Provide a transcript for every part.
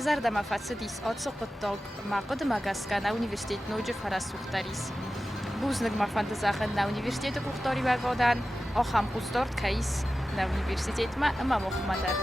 მაზარდამა ფაცდის ოცხოტოგ მაყოდ მაგასკა на университет ნოჯი ფარასუხტარის ბუზნგ მაფანდა ზახენ на университет კუხტორი ვაგოდან ოხამ ყუსტორთ კაის на университет მა მოხმადარ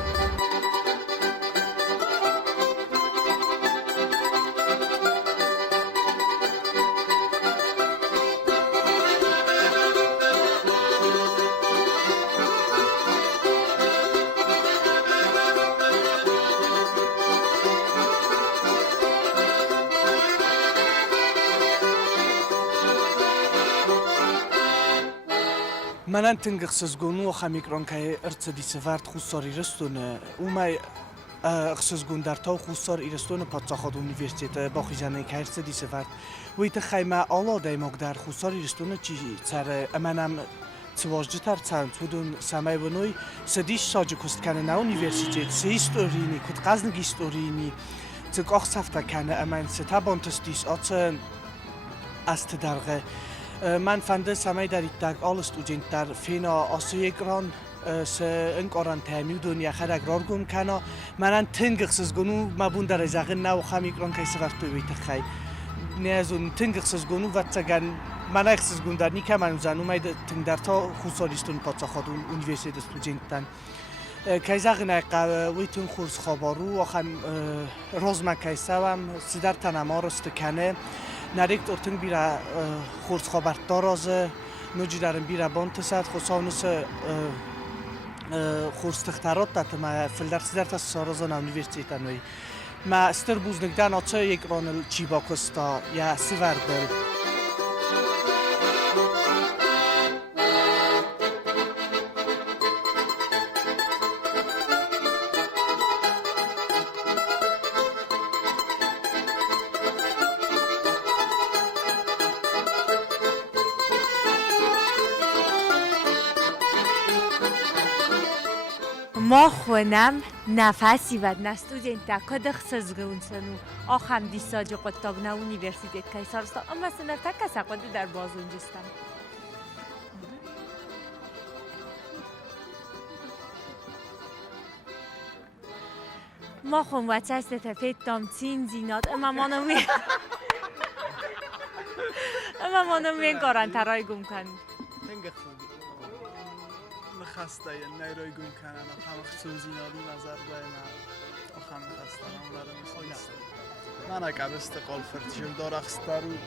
Манан тынгықсызгуну хамикронкай ырцадисы вард хуссор ирыстуны. Умай қсызгундар тау хуссор ирыстуны патсахад университет бахижаны кайрцадисы вард. Уйты хайма ала даймогдар хуссор ирыстуны чи цар аманам цвожжитар цан цудун самайвунуй садиш саджикуст каны на университет се историни кутқазныг историни цыг ахсафта каны аман се табонтыстис ацын astdargı. من فنده سمای در ایتاگ آل استودنت در فینا آسویگران سن قران تعمید دنیا خرج رارگم کنا منن تنگخسز گنو مبون در زاغن نو خمیگران کیسه وقت بیت خی نیازون تنگخسز گنو و تگن من اخسز گون در نیکه من زنو مید تنگ در تا خوسالیستون پاتساخادون اونیورسیته استودنتن کیزاغن ویتون خورس خبرو آخم روزم کیسه وم سیدر تنمار است کنه نریکت ارتن بیرا خورس خبر دارازه نوجی دارم بیرا بانتسات خسانوس خورس تختارات دات ما فلدر سیدر تا سارازان اونیورسیته نوی ما استر بوز نگدن آچه یک رانل چی باکستا یا سیوردل ما خونم نفسی ود نه استودنت کد خسزگونسنو آخام دیساج قطب نه اونیورسیته کیسارستا اما سنر تک سقوط در بازونجستم ما خون و چست تفید تام تین زینات اما مانم وین کاران ترای گم کن خسته نیروی گم کنن آخام خصوصی نادی نظر باید آخام خسته نمبرم سویست من اگر استقال فرتیجم دار خستارو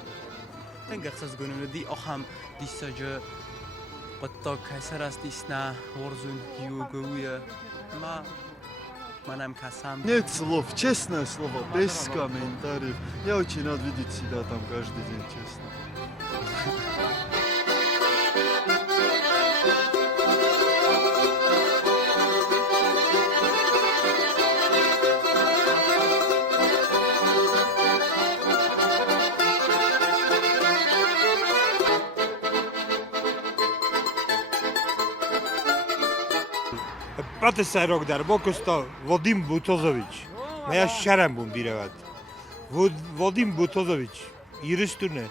تنگ خصوص گنونه دی آخام دیساجه قطع کیسر است دیسنا ورزون یوگویه منم касам. Нет слов, честное слово, без комментариев. Я очень рад видеть себя там каждый день, честно. Պրոտեսայ ռոգդար, բոքստո Վոդիմ Բութոզովիչ, մայա շարամ բուն բիրավատ, Վոդիմ Բութոզովիչ, իրստուն է,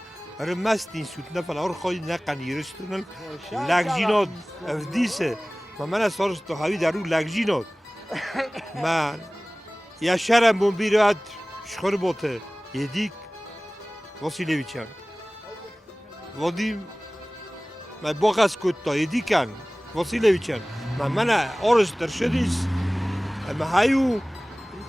ռմաստին սուտնա պալ, որ խոյ նական իրստուն էլ, լագժինոտ, վդիս է, մամանա սորստո հավի դարու լագժինոտ, ման, յա շարամ բուն բիրավատ, շխորբոտ է, եդիկ Վոսիլևիչյան, Վոդիմ, մայ բողաս կուտտո, եդիկան, Վոսիլևիչյան, من آرز درشدیس هایو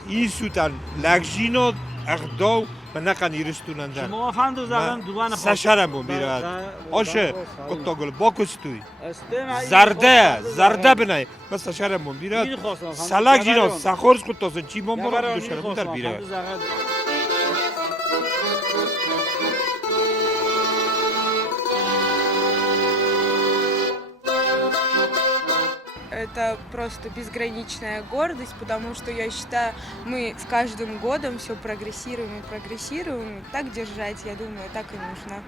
این سوتن لگجینات اقدام من نکن ایرستونن در شما فهمدو زدن دوباره سشرم بون بیرد آشه قطعگل باکستوی زرده بنای من سشرم بون بیرد سلگ جینات سخورز قطعسن چی بون برد دوشرم بون در بیرد Это просто безграничная гордость, потому что я считаю, мы с каждым годом все прогрессируем и прогрессируем. Так держать, я думаю, так и нужно.